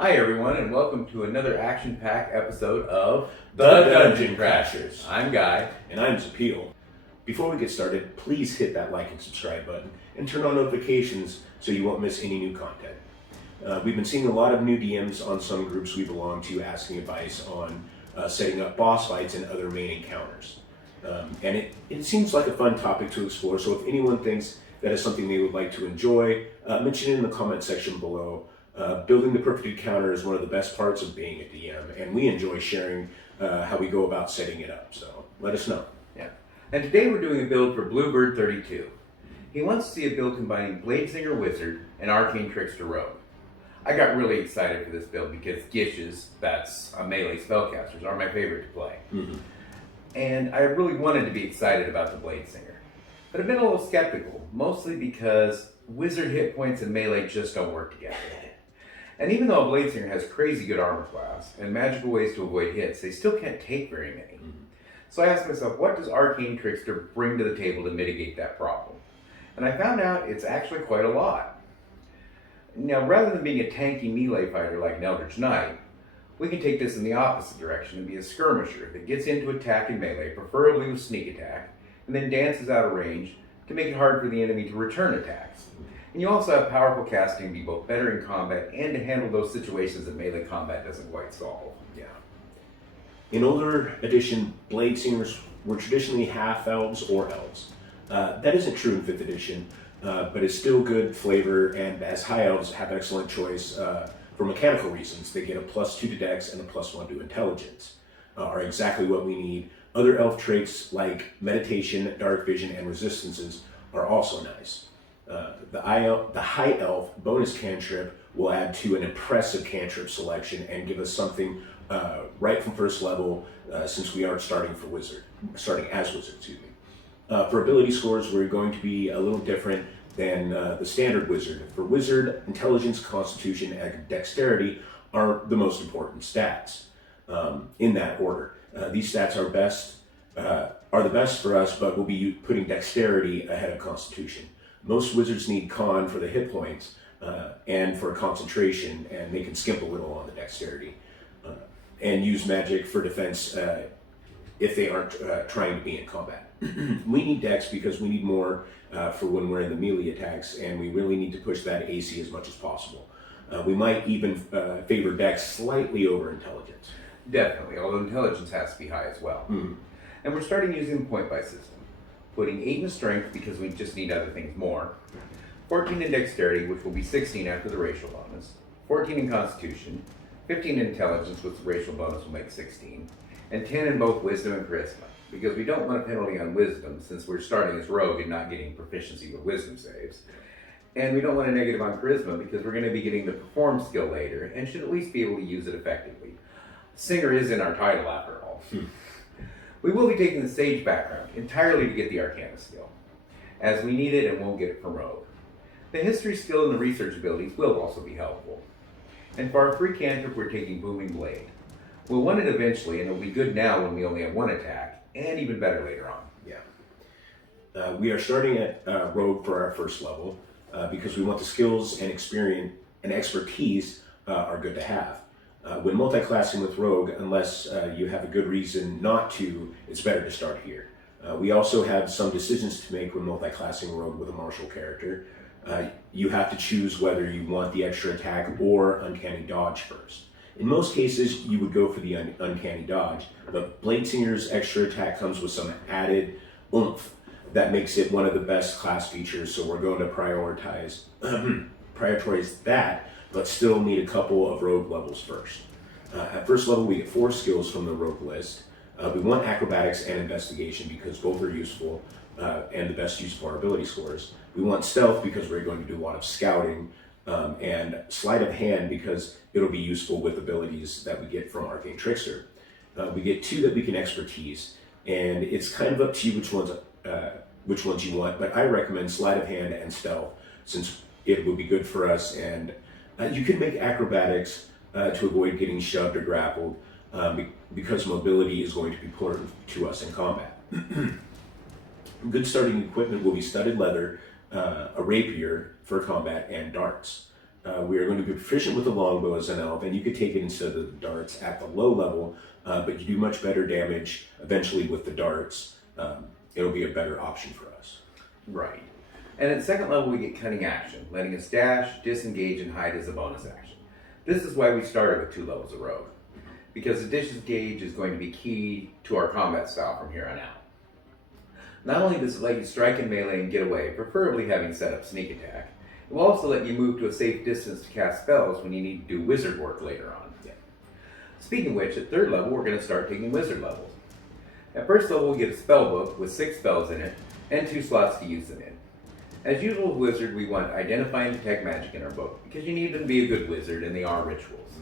Hi everyone, and welcome to another action-packed episode of The Dungeon Crashers. I'm Guy. And I'm Zapeel. Before we get started, please hit that like and subscribe button and turn on notifications so you won't miss any new content. We've been seeing a lot of new DMs on some groups we belong to asking advice on setting up boss fights and other main encounters. And it seems like a fun topic to explore, so if anyone thinks that is something they would like to enjoy, mention it in the comment section below. Building the perfect encounter is one of the best parts of being a DM, and we enjoy sharing how we go about setting it up, so let us know. Yeah. And today we're doing a build for Bluebird 32. He wants to see a build combining Bladesinger Wizard and Arcane Trickster Rogue. I got really excited for this build because Gishes, that's a melee spellcasters, are my favorite to play. Mm-hmm. And I really wanted to be excited about the Bladesinger. But I've been a little skeptical, mostly because Wizard hit points and melee just don't work together. And even though a Bladesinger has crazy good armor class and magical ways to avoid hits, they still can't take very many. Mm-hmm. So I asked myself, what does Arcane Trickster bring to the table to mitigate that problem? And I found out it's actually quite a lot. Now, rather than being a tanky melee fighter like an Eldritch Knight, we can take this in the opposite direction and be a skirmisher that gets into attack and melee, preferably with sneak attack, and then dances out of range to make it hard for the enemy to return attacks. And you also have powerful casting to be both better in combat and to handle those situations that melee combat doesn't quite solve. Yeah. In older edition, Bladesingers were traditionally half-elves or elves. That isn't true in 5th edition, but it's still good flavor, and as high elves have excellent choice for mechanical reasons. They get a +2 to Dex and a +1 to Intelligence, are exactly what we need. Other elf traits like Meditation, Dark Vision, and Resistances are also nice. The High Elf bonus cantrip will add to an impressive cantrip selection and give us something right from first level since we aren't starting as Wizard. For ability scores, we're going to be a little different than the standard Wizard. For Wizard, Intelligence, Constitution, and Dexterity are the most important stats in that order. These stats are the best for us, but we'll be putting Dexterity ahead of Constitution. Most wizards need Con for the hit points and for concentration, and they can skimp a little on the Dexterity. And use magic for defense if they aren't trying to be in combat. We need Dex because we need more for when we're in the melee attacks, and we really need to push that AC as much as possible. We might even favor Dex slightly over Intelligence. Definitely, although Intelligence has to be high as well. Mm-hmm. And we're starting using the point buy system. Putting 8 in Strength because we just need other things more, 14 in Dexterity, which will be 16 after the racial bonus, 14 in Constitution, 15 in Intelligence, with the racial bonus will make 16, and 10 in both Wisdom and Charisma, because we don't want a penalty on Wisdom since we're starting as Rogue and not getting proficiency with Wisdom saves. And we don't want a negative on Charisma because we're going to be getting the Perform skill later and should at least be able to use it effectively. Singer is in our title after all. We will be taking the Sage background entirely to get the Arcana skill, as we need it and won't get it from Rogue. The History skill and the Research abilities will also be helpful. And for our free cantrip, we're taking Booming Blade. We'll want it eventually, and it'll be good now when we only have 1 attack, and even better later on. Yeah. We are starting at Rogue for our first level because we want the skills and experience and expertise are good to have. When multi-classing with Rogue, unless you have a good reason not to, it's better to start here. We also have some decisions to make when multi-classing Rogue with a martial character. You have to choose whether you want the extra attack or Uncanny Dodge first. In most cases, you would go for the Uncanny Dodge, but Bladesinger's extra attack comes with some added oomph that makes it one of the best class features, so we're going to prioritize that, but still need a couple of Rogue levels first. At first level, we get 4 skills from the Rogue list. We want Acrobatics and Investigation because both are useful and the best use for our ability scores. We want Stealth because we're going to do a lot of scouting, and Sleight of Hand because it'll be useful with abilities that we get from Arcane Trickster. We get 2 that we can Expertise, and it's kind of up to you which ones you want, but I recommend Sleight of Hand and Stealth since it would be good for us, and you can make Acrobatics to avoid getting shoved or grappled because mobility is going to be important to us in combat. Good starting equipment will be studded leather, a rapier for combat, and darts. We are going to be proficient with the longbow as an elf, and you could take it instead of the darts at the low level, but you do much better damage eventually with the darts. It'll be a better option for us. Right. And at second level, we get cunning action, letting us dash, disengage, and hide as a bonus action. This is why we started with 2 levels of rogue, because the disengage is going to be key to our combat style from here on out. Not only does it let you strike in melee and get away, preferably having set up sneak attack, it will also let you move to a safe distance to cast spells when you need to do wizard work later on. Yeah. Speaking of which, at 3rd level, we're going to start taking wizard levels. At 1st level, we get a spell book with 6 spells in it, and 2 slots to use them in. As usual with wizard, we want identify and detect magic in our book, because you need them to be a good wizard, and they are rituals.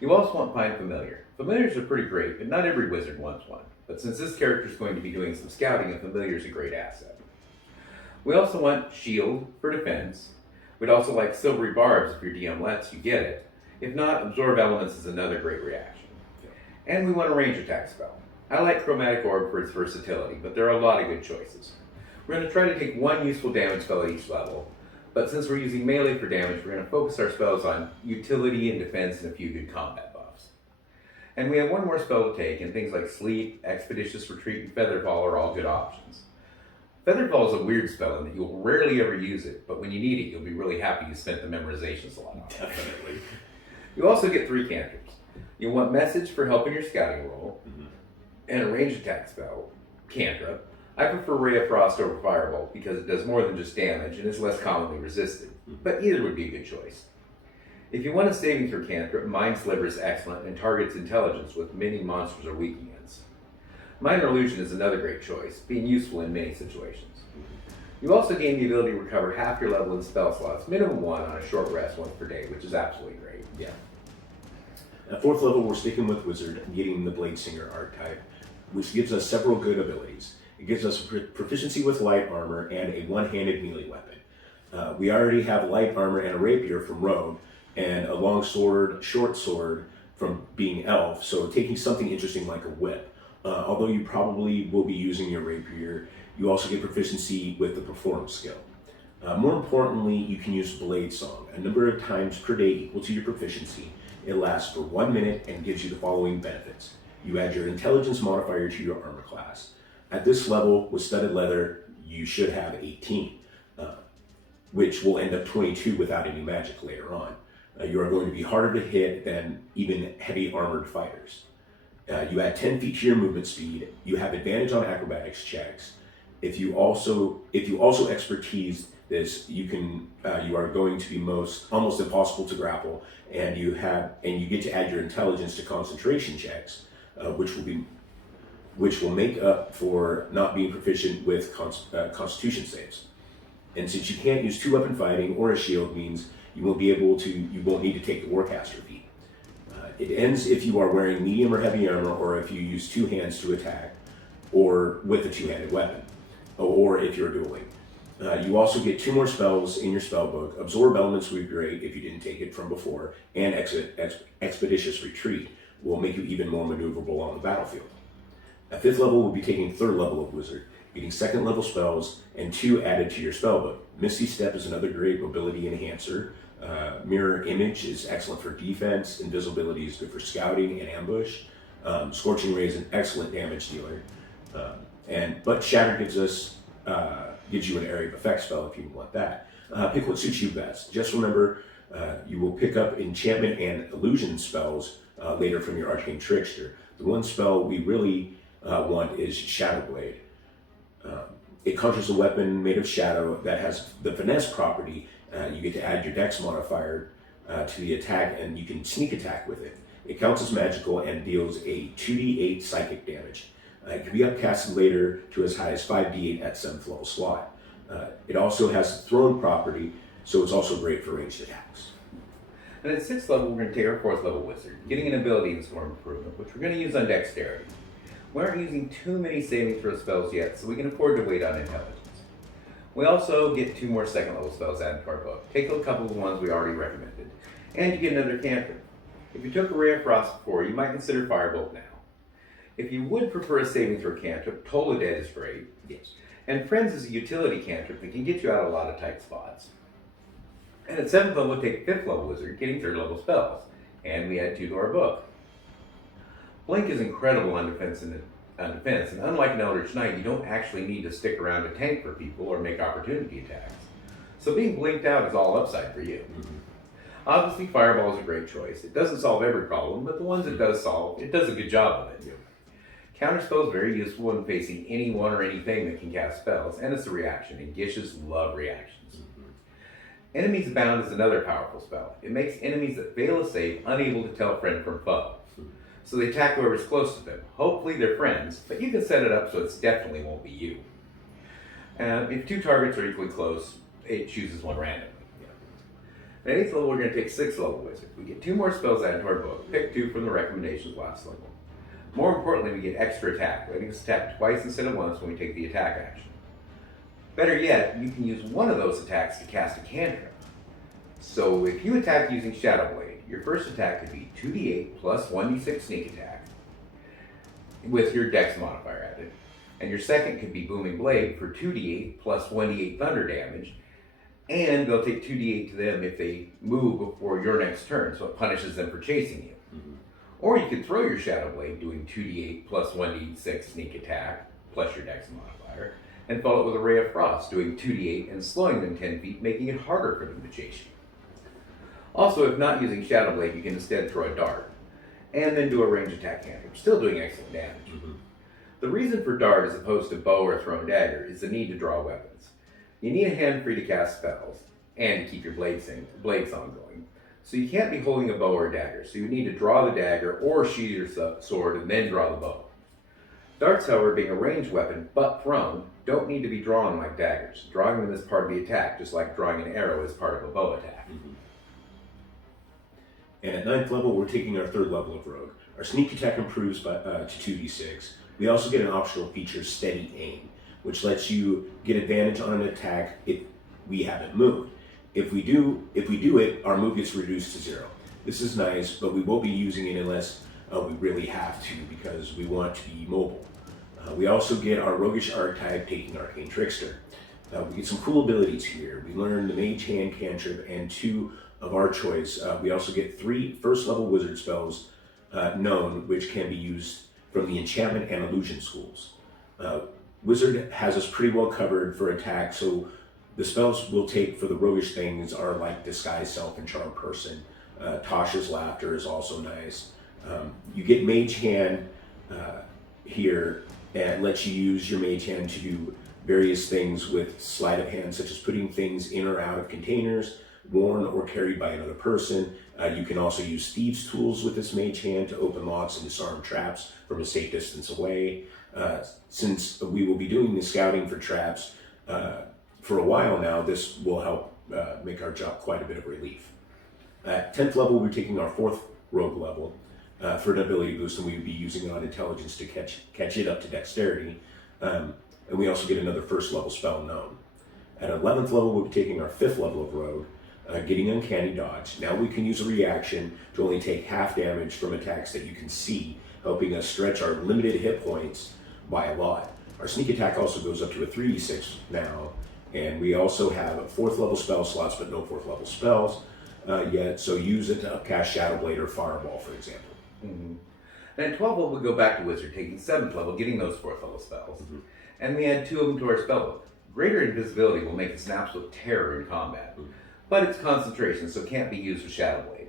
You also want find familiar. Familiars are pretty great, but not every wizard wants one. But since this character is going to be doing some scouting, a familiar is a great asset. We also want shield for defense. We'd also like silvery barbs if your DM lets you get it. If not, absorb elements is another great reaction. And we want a range attack spell. I like chromatic orb for its versatility, but there are a lot of good choices. We're going to try to take 1 useful damage spell at each level, but since we're using melee for damage, we're going to focus our spells on utility and defense and a few good combat buffs. And we have 1 more spell to take, and things like Sleep, Expeditious Retreat, and Featherfall are all good options. Featherfall is a weird spell in that you'll rarely ever use it, but when you need it, you'll be really happy you spent the memorization slot on it. Definitely. You also get 3 cantrips. You'll want Message for helping your scouting roll, and a range attack spell, cantrip. I prefer Ray of Frost over Fireball because it does more than just damage and is less commonly resisted, but either would be a good choice. If you want a saving throw cantrip, Mind Sliver is excellent and targets intelligence with many monsters or weak against. Minor Illusion is another great choice, being useful in many situations. You also gain the ability to recover half your level in spell slots, minimum 1 on a short rest once per day, which is absolutely great. Yeah. At 4th level, we're sticking with Wizard and getting the Bladesinger archetype, which gives us several good abilities. It gives us proficiency with light armor and a one-handed melee weapon. We already have light armor and a rapier from Rogue, and a long sword, short sword from being elf, so taking something interesting like a whip. Although you probably will be using your rapier, you also get proficiency with the perform skill. More importantly, you can use Blade Song a number of times per day equal to your proficiency. It lasts for 1 minute and gives you the following benefits. You add your intelligence modifier to your armor class. At this level, with studded leather, you should have 18, which will end up 22 without any magic later on. You are going to be harder to hit than even heavy armored fighters. You add 10 feet to your movement speed. You have advantage on acrobatics checks. If you also expertise this, you are going to be almost impossible to grapple, and you get to add your intelligence to concentration checks, which will make up for not being proficient with constitution saves. And since you can't use 2-weapon fighting or a shield, means you won't need to take the Warcaster feat. It ends if you are wearing medium or heavy armor, or if you use 2 hands to attack, or with a 2-handed weapon, or if you're dueling. You also get 2 more spells in your spell book. Absorb Elements would be great if you didn't take it from before, and Expeditious Retreat will make you even more maneuverable on the battlefield. At 5th level, we'll be taking 3rd level of Wizard, getting 2nd level spells, and 2 added to your spellbook. Misty Step is another great mobility enhancer. Mirror Image is excellent for defense. Invisibility is good for scouting and ambush. Scorching Ray is an excellent damage dealer. But Shatter gives you an area of effect spell if you want that. Pick what suits you best. Just remember, you will pick up enchantment and illusion spells later from your Arcane Trickster. The one spell we really want is Shadow Blade. It conjures a weapon made of shadow that has the finesse property. You get to add your dex modifier to the attack, and you can sneak attack with it. It counts as magical and deals a 2d8 psychic damage. It can be upcasted later to as high as 5d8 at 7th level slot. It also has the throne property, so it's also great for ranged attacks. And at 6th level, we're going to take our 4th level Wizard, getting an ability in Storm Improvement, which we're going to use on Dexterity. We aren't using too many saving throw spells yet, so we can afford to wait on Intelligence. We also get 2 more 2nd level spells added to our book. Take a couple of the ones we already recommended. And you get another cantrip. If you took a Ray of Frost before, you might consider Firebolt now. If you would prefer a saving throw cantrip, Toll Dead is great. Yes. And Friends is a utility cantrip that can get you out of a lot of tight spots. And at 7th level, we'll take 5th level wizard, getting 3rd level spells. And we add 2 to our book. Blink is incredible on defense, and unlike an Eldritch Knight, you don't actually need to stick around to tank for people or make opportunity attacks. So being blinked out is all upside for you. Obviously, Fireball is a great choice. It doesn't solve every problem, but the ones it does solve, it does a good job of it. Counterspell is very useful when facing anyone or anything that can cast spells, and it's a reaction, and Gishes love reactions. Enemies Abound is another powerful spell. It makes enemies that fail a save unable to tell friend from foe. So they attack whoever's close to them. Hopefully they're friends, but you can set it up so it definitely won't be you. If 2 targets are equally close, it chooses one randomly. At 8th level, we're going to take 6th level wizard. We get 2 more spells added to our book. Pick 2 from the recommendations last level. More importantly, we get extra attack, letting us attack twice instead of once when we take the attack action. Better yet, you can use one of those attacks to cast a cantrip. So if you attack using Shadow Blade, your first attack could be 2d8 plus 1d6 sneak attack with your dex modifier added. And your second could be Booming Blade for 2d8 plus 1d8 thunder damage. And they'll take 2d8 to them if they move before your next turn, so it punishes them for chasing you. Or you could throw your Shadow Blade doing 2d8 plus 1d6 sneak attack, plus your dex modifier, and follow it with a Ray of Frost, doing 2d8 and slowing them 10 feet, making it harder for them to chase you. Also, if not using Shadow Blade, you can instead throw a dart, and then do a range attack cantrip, still doing excellent damage. The reason for dart as opposed to bow or thrown dagger is the need to draw weapons. You need a hand free to cast spells, and to keep your blade song going. So you can't be holding a bow or a dagger, so you need to draw the dagger or sheath your sword and then draw the bow. Darts, however, being a ranged weapon, but thrown, don't need to be drawn like daggers. Drawing them is part of the attack, just like drawing an arrow is part of a bow attack. And at 9th level, we're taking our 3rd level of Rogue. Our sneak attack improves to 2d6. We also get an optional feature, Steady Aim, which lets you get advantage on an attack if we haven't moved. If we do it, our move gets reduced to 0. This is nice, but we won't be using it unless we really have to, because we want to be mobile. We also get our Roguish archetype, taking Arcane Trickster. We get some cool abilities here. We learn the Mage Hand cantrip and 2 of our choice. We also get 3 first-level wizard spells known, which can be used from the enchantment and illusion schools. Wizard has us pretty well covered for attack, so the spells we'll take for the roguish things are like Disguise Self and Charm Person. Tasha's Laughter is also nice. You get Mage Hand here, and lets you use your Mage Hand to do various things with sleight of hand, such as putting things in or out of containers, worn or carried by another person. You can also use Thieves' Tools with this Mage Hand to open locks and disarm traps from a safe distance away. Since we will be doing the scouting for traps for a while now, this will help make our job quite a bit of relief. At 10th level, we're taking our 4th rogue level for an ability boost, and we would be using it on intelligence to catch it up to dexterity. And we also get another 1st level spell known. At 11th level, we'll be taking our 5th level of rogue, getting Uncanny Dodge. Now we can use a reaction to only take half damage from attacks that you can see, helping us stretch our limited hit points by a lot. Our sneak attack also goes up to a 3d6 now, and we also have 4th level spell slots, but no 4th level spells yet, so use it to upcast Shadow Blade or Fireball, for example. And at 12 level, we go back to Wizard, taking 7th level, getting those 4th level spells. And we add 2 of them to our spellbook. Greater invisibility will make us an absolute terror in combat, but it's concentration, so it can't be used with Shadow Blade.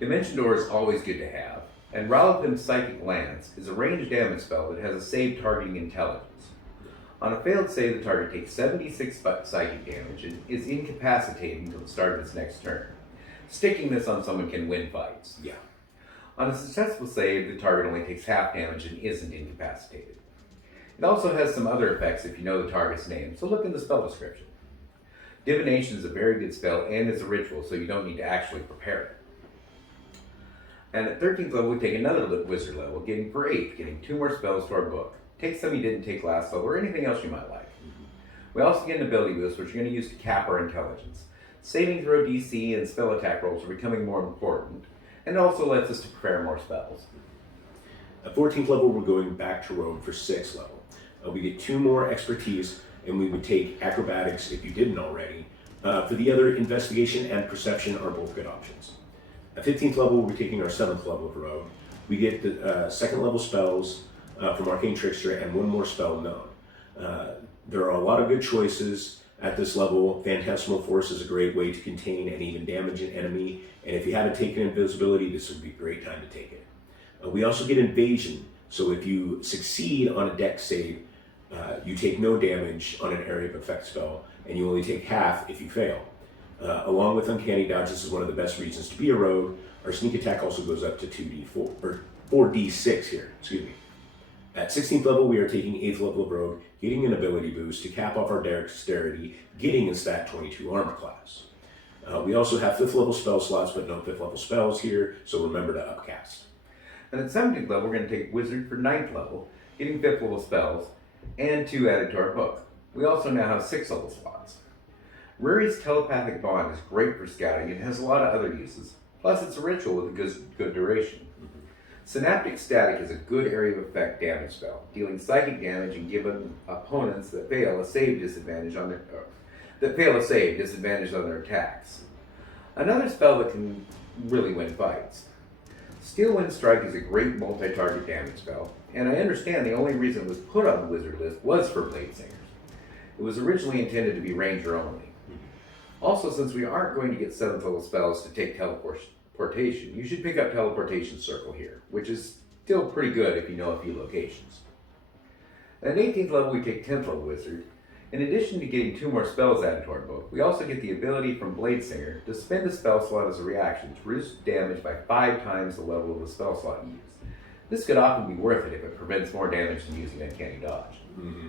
Dimension Door is always good to have, and Ralapim's Psychic Lance is a ranged damage spell that has a save targeting intelligence. On a failed save, the target takes 76 psychic damage and is incapacitated until the start of its next turn. Sticking this on someone can win fights. Yeah. On a successful save, the target only takes half damage and isn't incapacitated. It also has some other effects if you know the target's name, so look in the spell description. Divination is a very good spell and it's a ritual, so you don't need to actually prepare it. And at 13th level, we take another wizard level, getting for 8th, getting 2 more spells to our book. Take some you didn't take last level, or anything else you might like. We also get an ability boost, which we're going to use to cap our intelligence. Saving throw DC and spell attack rolls are becoming more important, and it also lets us to prepare more spells. At 14th level, we're going back to Rogue for 6th level. We get 2 more expertise, and we would take Acrobatics if you didn't already, For the other, investigation and perception are both good options. At 15th level, we're taking our 7th level of Rogue. We get the 2nd level spells from Arcane Trickster and one more spell known. There are a lot of good choices at this level. Phantasmal Force is a great way to contain and even damage an enemy, and if you haven't taken Invisibility, this would be a great time to take it. We also get Invasion, so if you succeed on a dex save, you take no damage on an area of effect spell, and you only take half if you fail. Along with Uncanny Dodge, this is one of the best reasons to be a rogue. Our sneak attack also goes up to 2d4, or 4d6 here, excuse me. At 16th level, we are taking 8th level of Rogue, getting an ability boost to cap off our dexterity, getting a stat 22 armor class. We also have 5th level spell slots, but no 5th level spells here, so remember to upcast. And at 17th level, we're going to take Wizard for 9th level, getting 5th level spells, and 2 added to our book. We also now have 6th level slots. Rory's Telepathic Bond is great for scouting and has a lot of other uses. Plus, it's a ritual with a good duration. Synaptic Static is a good area of effect damage spell, dealing psychic damage and giving opponents that fail a save disadvantage on their attacks. Another spell that can really win fights. Steel Wind Strike is a great multi-target damage spell, and I understand the only reason it was put on the wizard list was for Bladesingers. It was originally intended to be ranger only. Also, since we aren't going to get 7th level spells to take teleportation, you should pick up Teleportation Circle here, which is still pretty good if you know a few locations. At 18th level, we take 10th level Wizard. In addition to getting 2 more spells added to our book, we also get the ability from Bladesinger to spend a spell slot as a reaction to reduce damage by 5 times the level of the spell slot you use. This could often be worth it if it prevents more damage than using Uncanny Dodge. Mm-hmm.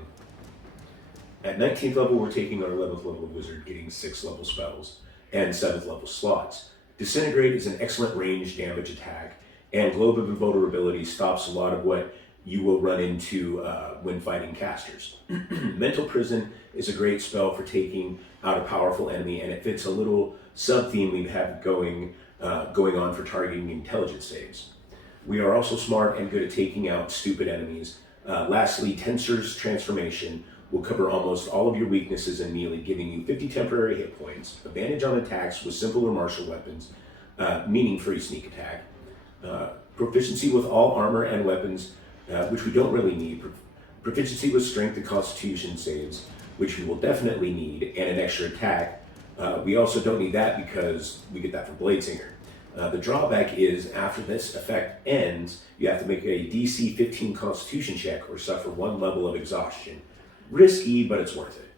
At 19th level, we're taking our 11th level Wizard, getting 6th level spells and 7th level slots. Disintegrate is an excellent range damage attack, and Globe of Invulnerability stops a lot of what you will run into when fighting casters. Mental Prison is a great spell for taking out a powerful enemy, and it fits a little sub-theme we have going on for targeting intelligence saves. We are also smart and good at taking out stupid enemies. Lastly, Tensor's Transformation will cover almost all of your weaknesses in melee, giving you 50 temporary hit points, advantage on attacks with simple or martial weapons, meaning-free sneak attack, proficiency with all armor and weapons, which we don't really need, proficiency with strength and constitution saves, which we will definitely need, and an extra attack. We also don't need that because we get that from Bladesinger. The drawback is after this effect ends, you have to make a DC 15 constitution check or suffer 1 level of exhaustion. Risky, but it's worth it.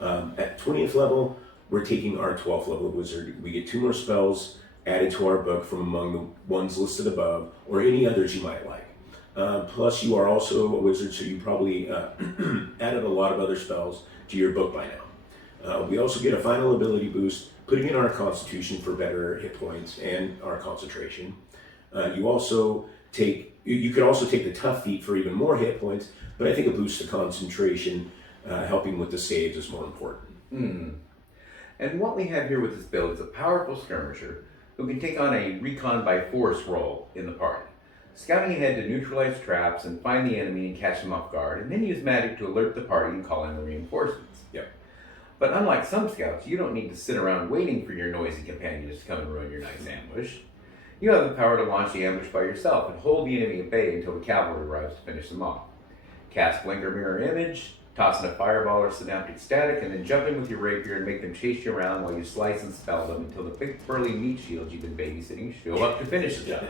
At 20th level, we're taking our 12th level of Wizard. We get 2 more spells added to our book from among the ones listed above, or any others you might like. Plus, you are also a wizard, so you probably added a lot of other spells to your book by now. We also get a final ability boost, putting in our constitution for better hit points and our concentration. You could also take the tough feat for even more hit points, but I think a boost to concentration, helping with the saves, is more important. And what we have here with this build is a powerful skirmisher who can take on a recon by force role in the party, scouting ahead to neutralize traps and find the enemy and catch them off guard, and then use magic to alert the party and call in the reinforcements. Yep. But unlike some scouts, you don't need to sit around waiting for your noisy companions to come and ruin your nice ambush. You have the power to launch the ambush by yourself and hold the enemy at bay until the cavalry arrives to finish them off. Cast Blinker Mirror Image, toss in a fireball or synaptic static, and then jump in with your rapier and make them chase you around while you slice and spell them until the big burly meat shields you've been babysitting show up to finish the job.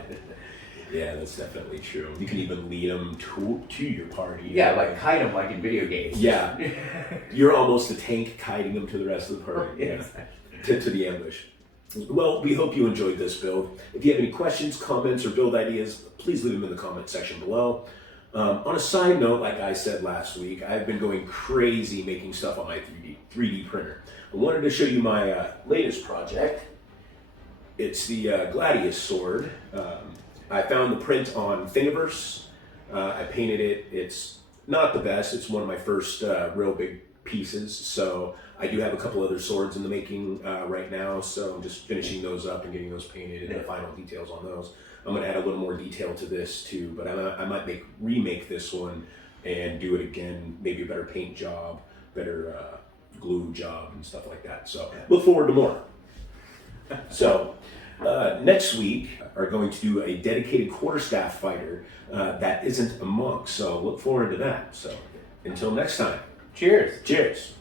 Yeah, that's definitely true. You can even lead them to your party. Yeah, like kite them like in video games. Yeah. You're almost a tank kiting them to the rest of the party. Yeah. To the ambush. Well, we hope you enjoyed this build. If you have any questions, comments, or build ideas, please leave them in the comment section below. On a side note, like I said last week, I've been going crazy making stuff on my 3D printer. I wanted to show you my latest project. It's the Gladius sword. I found the print on Thingiverse. I painted it. It's not the best. It's one of my first real big pieces. So I do have a couple other swords in the making right now. So I'm just finishing those up and getting those painted and the final details on those. I'm going to add a little more detail to this too, but I might remake this one and do it again, maybe a better paint job, better glue job and stuff like that. So look forward to more. So next week are going to do a dedicated quarterstaff fighter that isn't a monk. So look forward to that. So until next time. Cheers. Cheers.